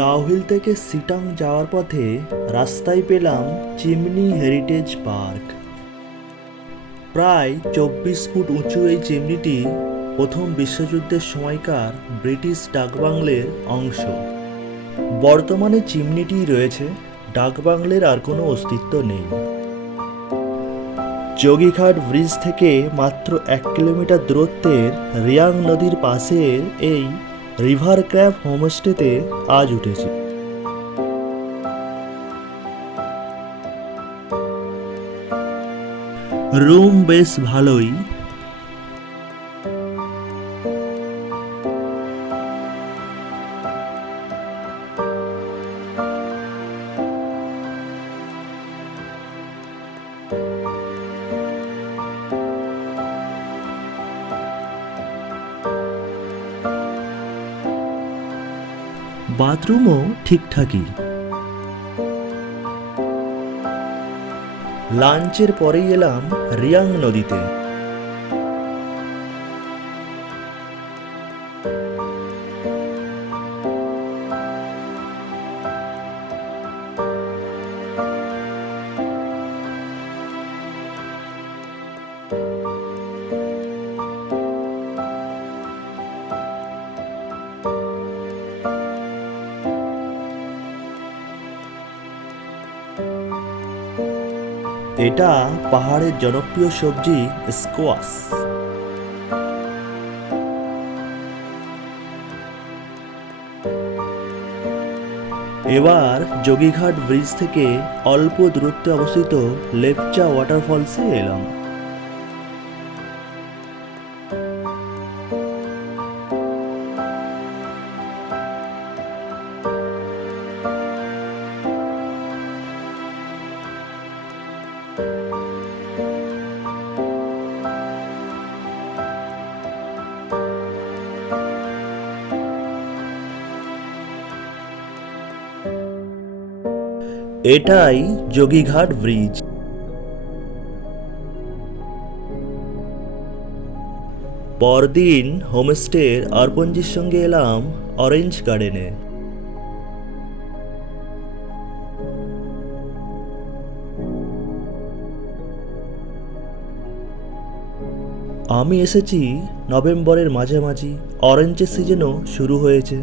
ডাউহিল থেকে সিটাং যাওয়ার পথে রাস্তায় পেলাম চিমনি হেরিটেজ পার্ক। প্রায় 24 ফুট উঁচু এই চিমনিটি প্রথম বিশ্বযুদ্ধের সময়কার ব্রিটিশ ডাকবাংলোর অংশ। বর্তমানে চিমনিটি রয়েছে, ডাকবাংলোর আর কোনো অস্তিত্ব নেই। যোগীঘাট ব্রিজ থেকে মাত্র 1 কিলোমিটার দূরত্বের রিয়াং নদীর পাশের এই রিভার ক্র্যাব হোমস্টেতে আজ উঠেছি। রুম বেশ ভালোই। বাথরুমও ঠিকঠাকই। লাঞ্চের পরেই এলাম রিয়াং নদীতে। এটা পাহাড়ের জনপ্রিয় সবজি স্কোয়াশ। এবার যোগীঘাট ব্রিজ থেকে অল্প দূরত্বে অবস্থিত লেপচা ওয়াটারফলসে এলাম। এটাই যোগীঘাট ব্রিজ। পরদিন হোমস্টের অর্পণজির সঙ্গে এলাম অরেঞ্জ গার্ডেনে। আমি এসেছি নভেম্বরের মাঝামাঝি, অরেঞ্জের সিজনও শুরু হয়েছে।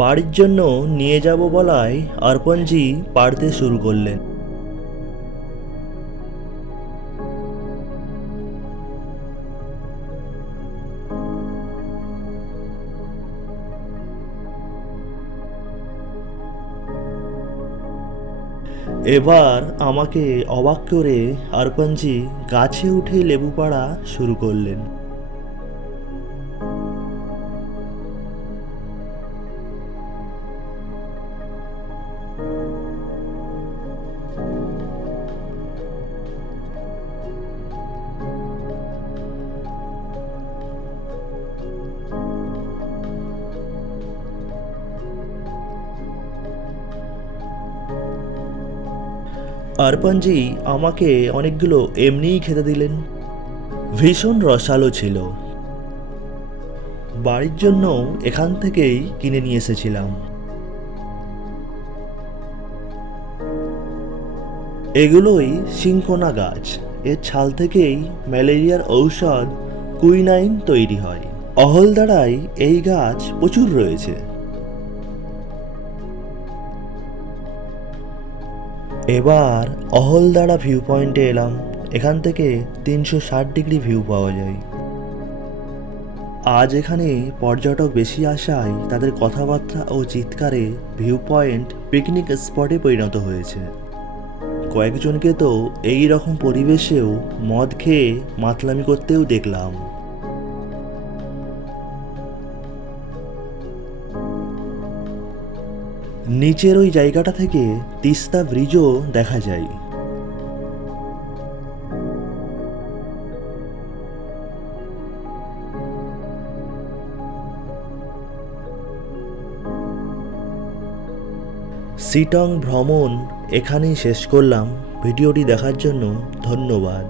বাড়ির জন্য নিয়ে যাব বলায় অর্পণজি পাড়তে শুরু করলেন। এবার আমাকে অবাক করে অর্পণজি গাছে উঠে লেবু পাড়া শুরু করলেন। অর্পণজি আমাকে অনেকগুলো এমনিই খেতে দিলেন। ভীষণ রসালো ছিল। বাড়ির জন্য এখান থেকেই কিনে নিয়ে এসেছিলাম। এগুলোই সিনকোনা গাছ। এর ছাল থেকেই ম্যালেরিয়ার ঔষধ কুইনাইন তৈরি হয়। অহলদারায় এই গাছ প্রচুর রয়েছে। এবার অহলদারা ভিউ পয়েন্টে এলাম। এখান থেকে 360 ডিগ্রি ভিউ পাওয়া যায়। আজ এখানে পর্যটক বেশি আসায় তাদের কথাবার্তা ও চিৎকারে ভিউ পয়েন্ট পিকনিক স্পটে পরিণত হয়েছে। কয়েকজনকে তো এই রকম পরিবেশেও মদ খেয়ে মাতলামি করতেও দেখলাম। নিচের ওই জায়গাটা থেকে তিস্তা ব্রিজও দেখা যায়। সিটং ভ্রমণ এখানেই শেষ করলাম। ভিডিওটি দেখার জন্য ধন্যবাদ।